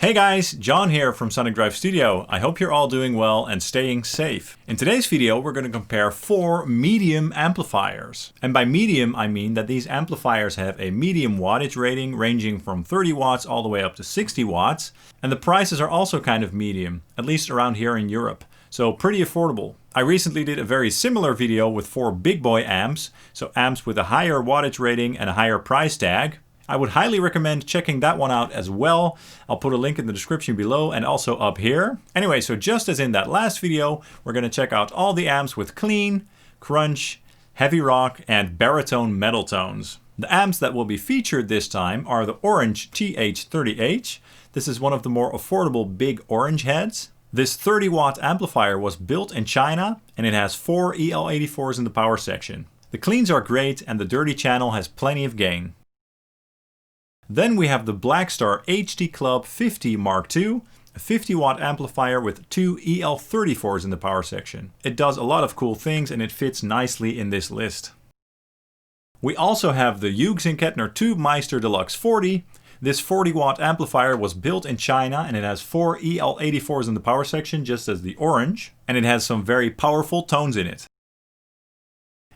Hey guys, John here from Sonic Drive Studio. I hope you're all doing well and staying safe. In today's video, we're going to compare 4 medium amplifiers. And by medium, I mean that these amplifiers have a medium wattage rating ranging from 30 watts all the way up to 60 watts. And the prices are also kind of medium, at least around here in Europe. So pretty affordable. I recently did a very similar video with 4 big boy amps, so amps with a higher wattage rating and a higher price tag. I would highly recommend checking that one out as well. I'll put a link in the description below and also up here. Anyway, so just as in that last video, we're going to check out all the amps with clean, crunch, heavy rock, and baritone metal tones. The amps that will be featured this time are the Orange TH30H. This is one of the more affordable big orange heads. This 30 watt amplifier was built in China and it has 4 EL84s in the power section. The cleans are great and the dirty channel has plenty of gain. Then we have the Blackstar HD Club 50 Mark II, a 50 watt amplifier with 2 EL34s in the power section. It does a lot of cool things and it fits nicely in this list. We also have the Hughes Kettner Tubemeister Deluxe 40. This 40 watt amplifier was built in China and it has 4 EL84s in the power section, just as the Orange, and it has some very powerful tones in it.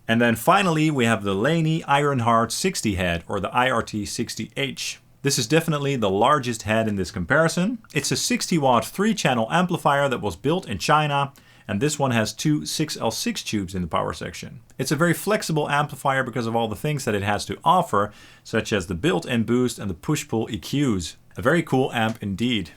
And then finally we have the Laney Ironheart 60 head, or the IRT60H. This is definitely the largest head in this comparison. It's a 60 watt 3-channel amplifier that was built in China, and this one has 2 6L6 tubes in the power section. It's a very flexible amplifier because of all the things that it has to offer, such as the built-in boost and the push-pull EQs. A very cool amp indeed.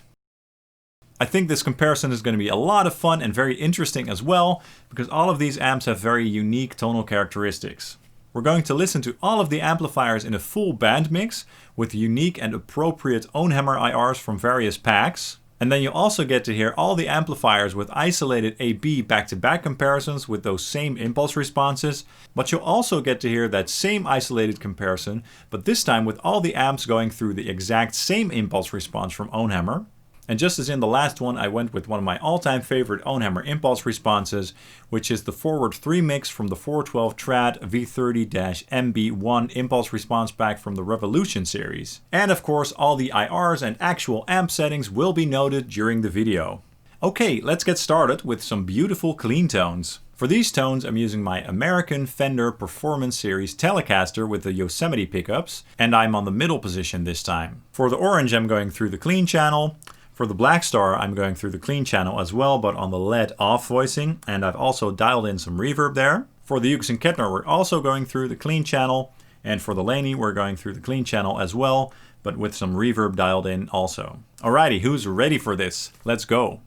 I think this comparison is going to be a lot of fun and very interesting as well, because all of these amps have very unique tonal characteristics. We're going to listen to all of the amplifiers in a full band mix with unique and appropriate Ownhammer IRs from various packs. And then you also get to hear all the amplifiers with isolated AB back-to-back comparisons with those same impulse responses. But you'll also get to hear that same isolated comparison, but this time with all the amps going through the exact same impulse response from Ownhammer. And just as in the last one, I went with one of my all-time favorite Ownhammer impulse responses, which is the Forward 3 mix from the 412 Trad V30-MB1 impulse response pack from the Revolution series. And of course, all the IRs and actual amp settings will be noted during the video. Okay, let's get started with some beautiful clean tones. For these tones, I'm using my American Fender Performance Series Telecaster with the Yosemite pickups, and I'm on the middle position this time. For the Orange, I'm going through the clean channel. For the Blackstar, I'm going through the clean channel as well, but on the LED off voicing, and I've also dialed in some reverb there. For the Hughes Kettner, we're also going through the clean channel, and for the Laney, we're going through the clean channel as well, but with some reverb dialed in also. Alrighty, who's ready for this? Let's go.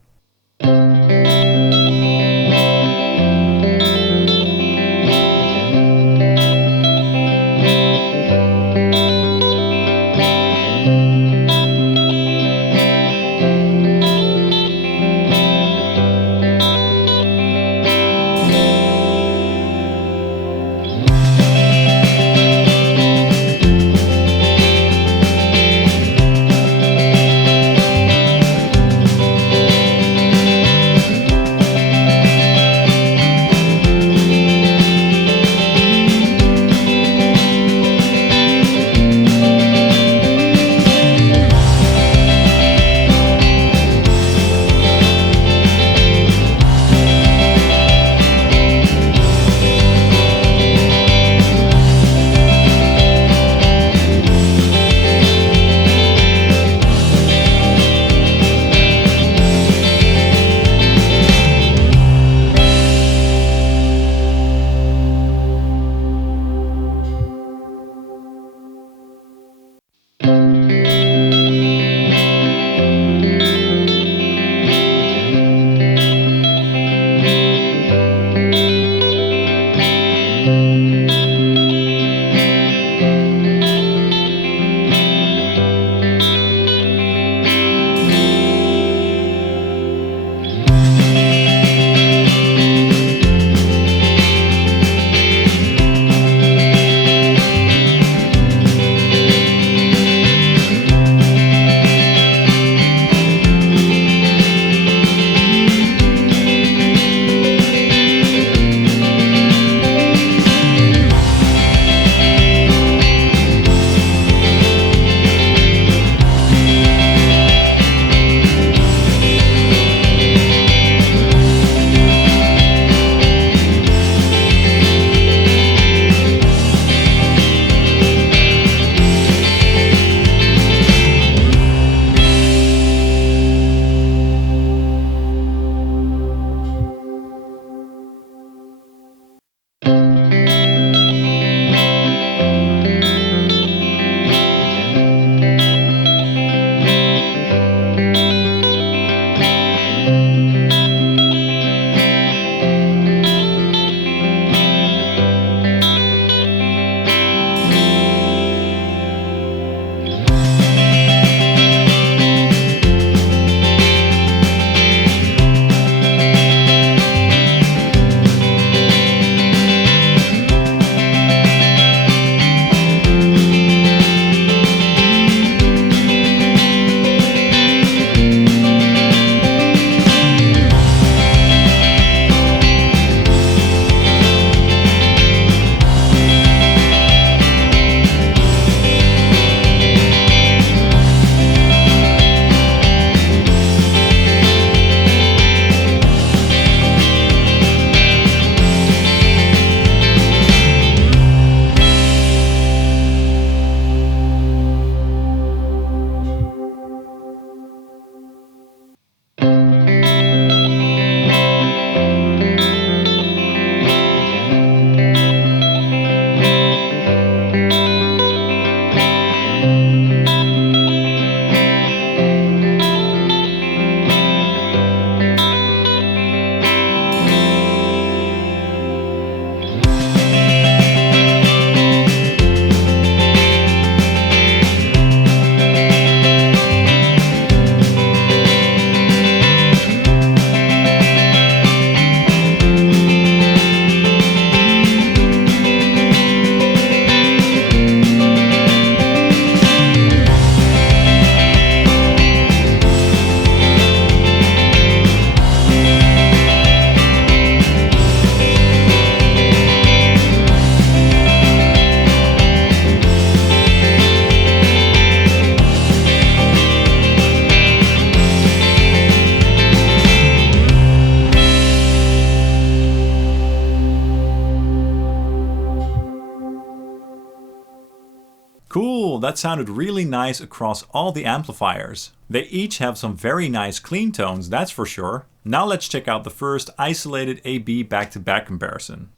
that sounded really nice across all the amplifiers. They each have some very nice clean tones, that's for sure. Now let's check out the first isolated A/B back-to-back comparison.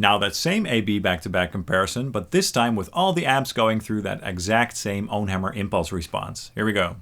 Now that same A/B back-to-back comparison, but this time with all the amps going through that exact same Ownhammer impulse response. Here we go.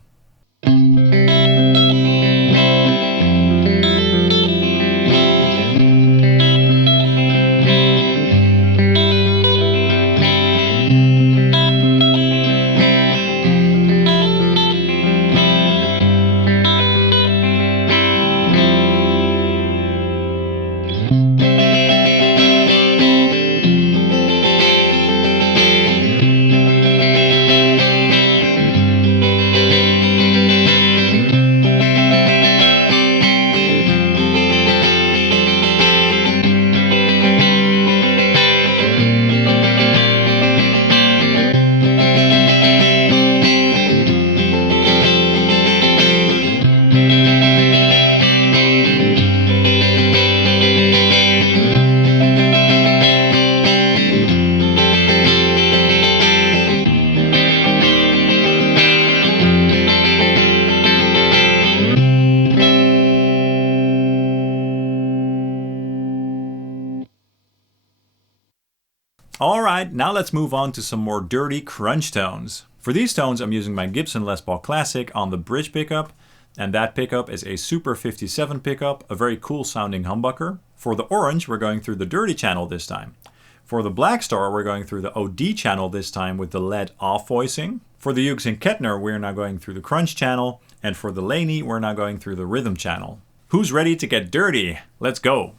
Alright, now let's move on to some more dirty crunch tones. For these tones I'm using my Gibson Les Paul Classic on the bridge pickup, and that pickup is a Super 57 pickup, a very cool sounding humbucker. For the orange we're going through the dirty channel this time. For the Blackstar we're going through the OD channel this time with the lead off voicing. For the Hughes Kettner we're now going through the crunch channel, and for the Laney we're now going through the rhythm channel. Who's ready to get dirty? Let's go!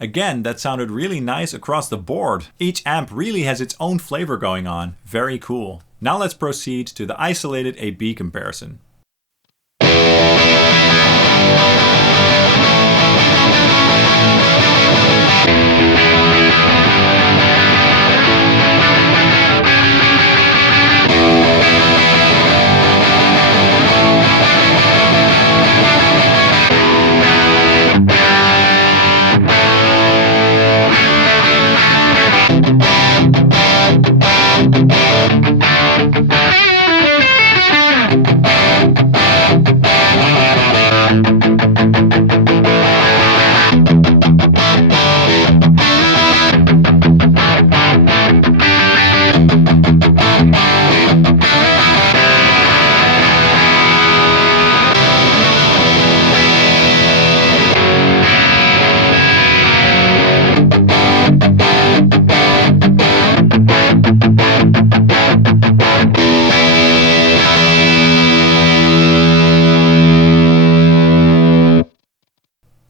Again, that sounded really nice across the board. Each amp really has its own flavor going on. Very cool. Now let's proceed to the isolated AB comparison.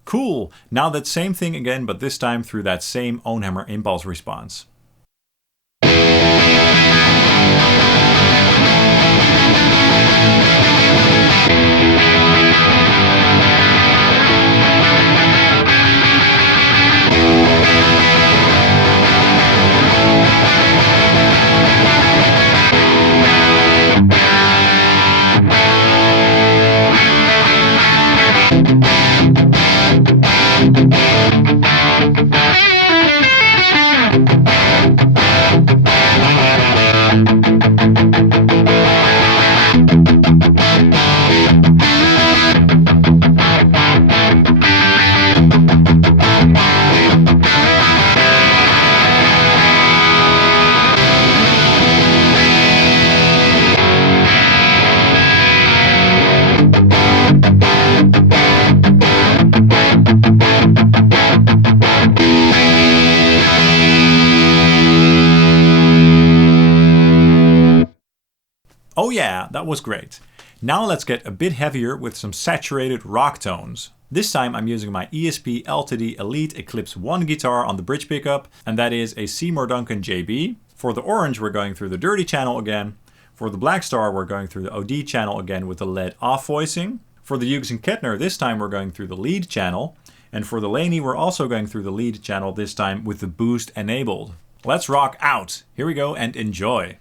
Cool! Now that same thing again, but this time through that same Ownhammer impulse response. Oh yeah, that was great. Now let's get a bit heavier with some saturated rock tones. This time I'm using my ESP LTD Elite Eclipse 1 guitar on the bridge pickup, and that is a Seymour Duncan JB. For the orange we're going through the dirty channel again. For the Blackstar we're going through the OD channel again with the lead off voicing. For the Hughes Kettner this time we're going through the lead channel. And for the Laney we're also going through the lead channel this time with the boost enabled. Let's rock out! Here we go and enjoy!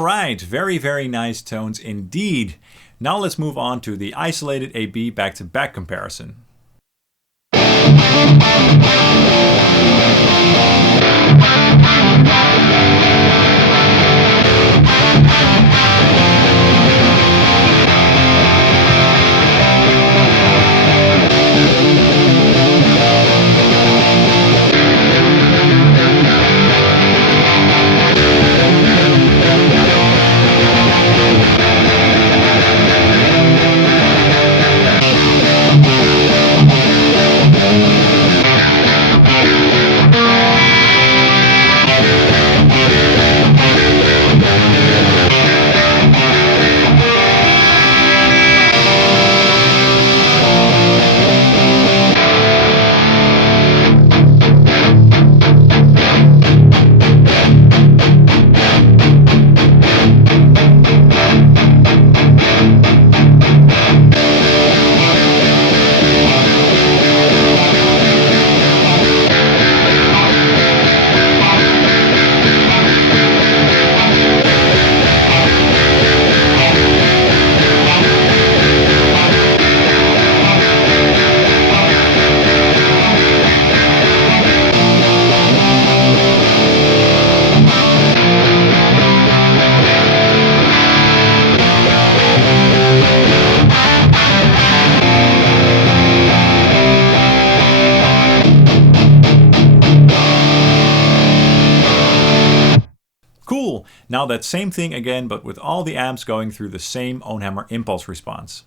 Alright, very, very nice tones indeed. Now let's move on to the isolated AB back-to-back comparison. Cool! Now that same thing again, but with all the amps going through the same Ownhammer impulse response.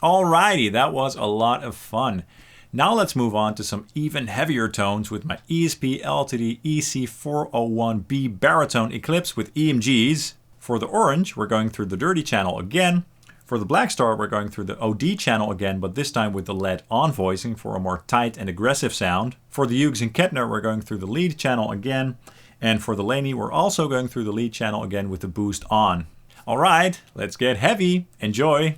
Alrighty, that was a lot of fun. Now let's move on to some even heavier tones with my ESP Ltd EC401B baritone Eclipse with EMGs. For the orange, we're going through the dirty channel again. For the Blackstar, we're going through the OD channel again, but this time with the LED on voicing for a more tight and aggressive sound. For the Hughes Kettner, we're going through the lead channel again. And for the Laney, we're also going through the lead channel again with the boost on. Alright, let's get heavy. Enjoy!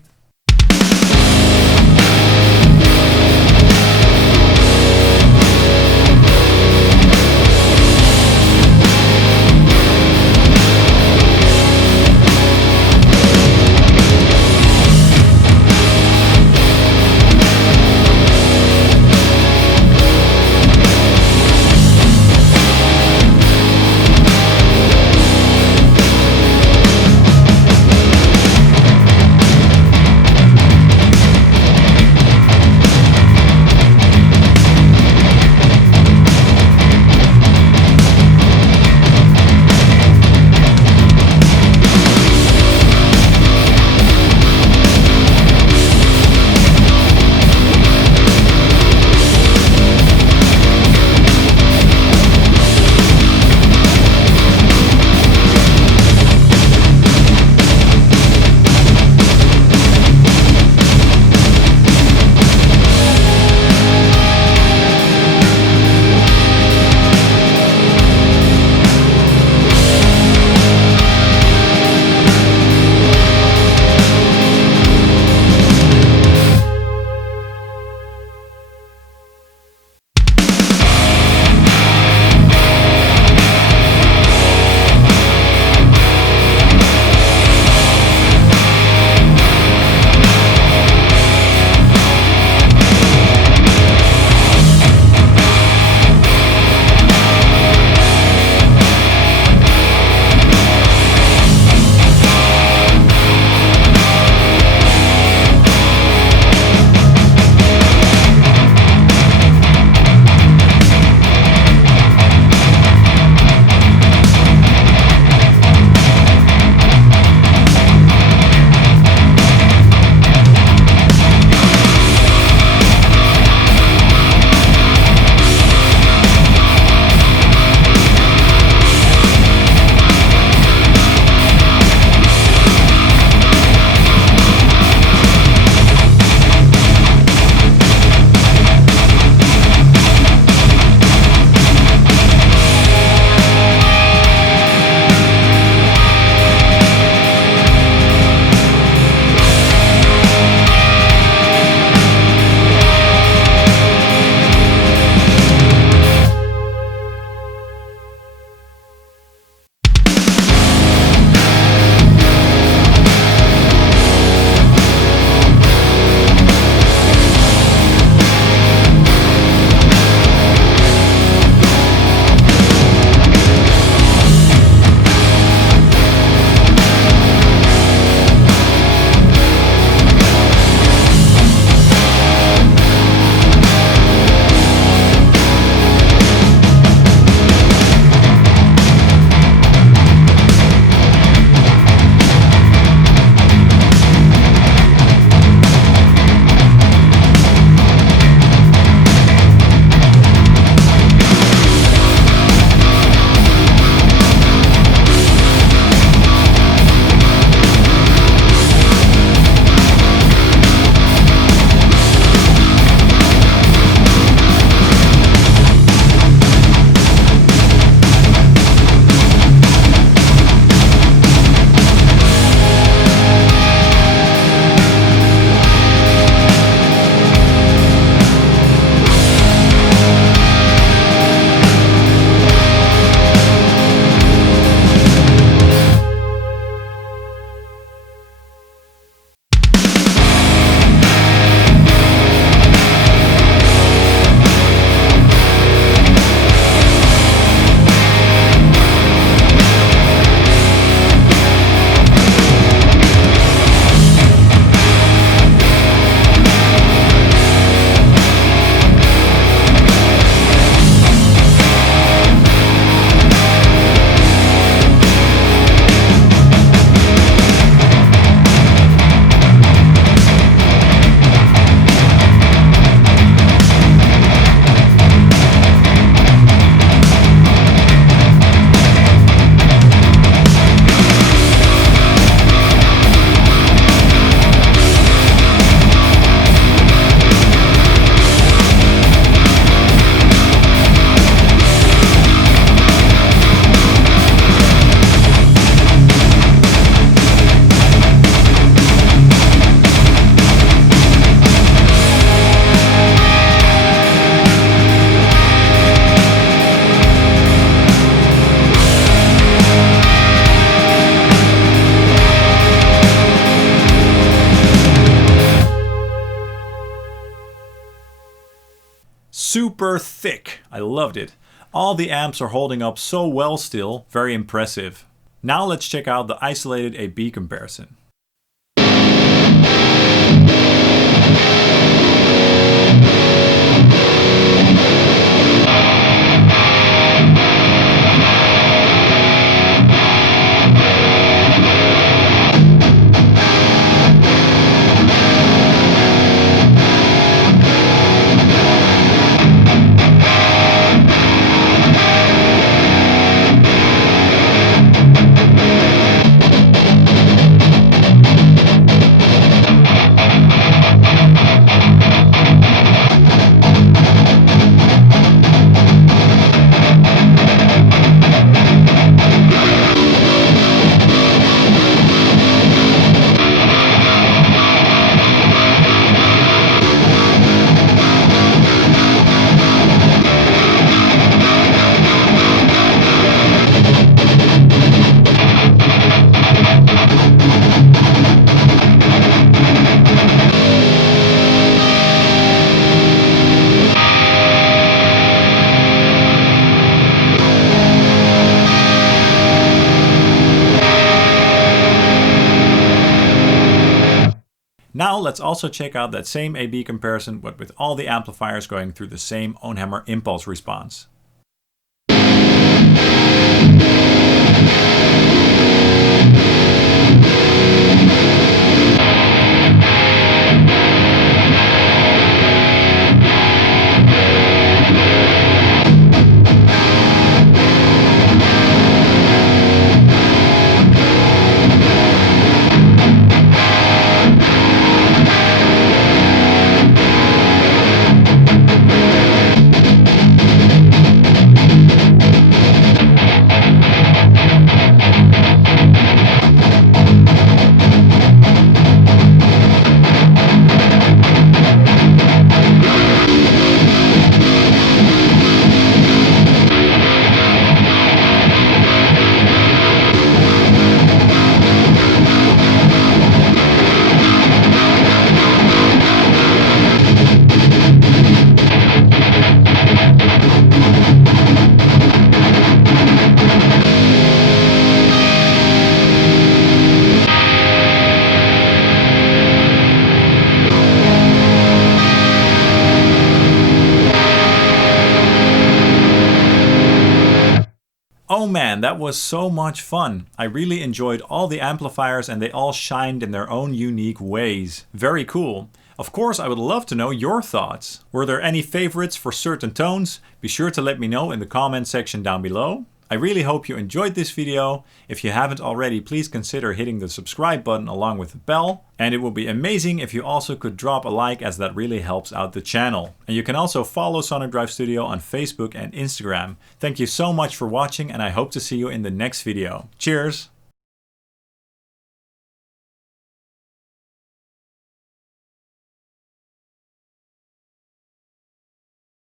super thick. I loved it. All the amps are holding up so well still, very impressive. Now let's check out the isolated AB comparison. Now let's also check out that same AB comparison, but with all the amplifiers going through the same Ownhammer impulse response. Oh man, that was so much fun. I really enjoyed all the amplifiers and they all shined in their own unique ways. Very cool. Of course, I would love to know your thoughts. Were there any favorites for certain tones? Be sure to let me know in the comment section down below. I really hope you enjoyed this video. If you haven't already, please consider hitting the subscribe button along with the bell. And it would be amazing if you also could drop a like, as that really helps out the channel. And you can also follow Sonic Drive Studio on Facebook and Instagram. Thank you so much for watching and I hope to see you in the next video. Cheers!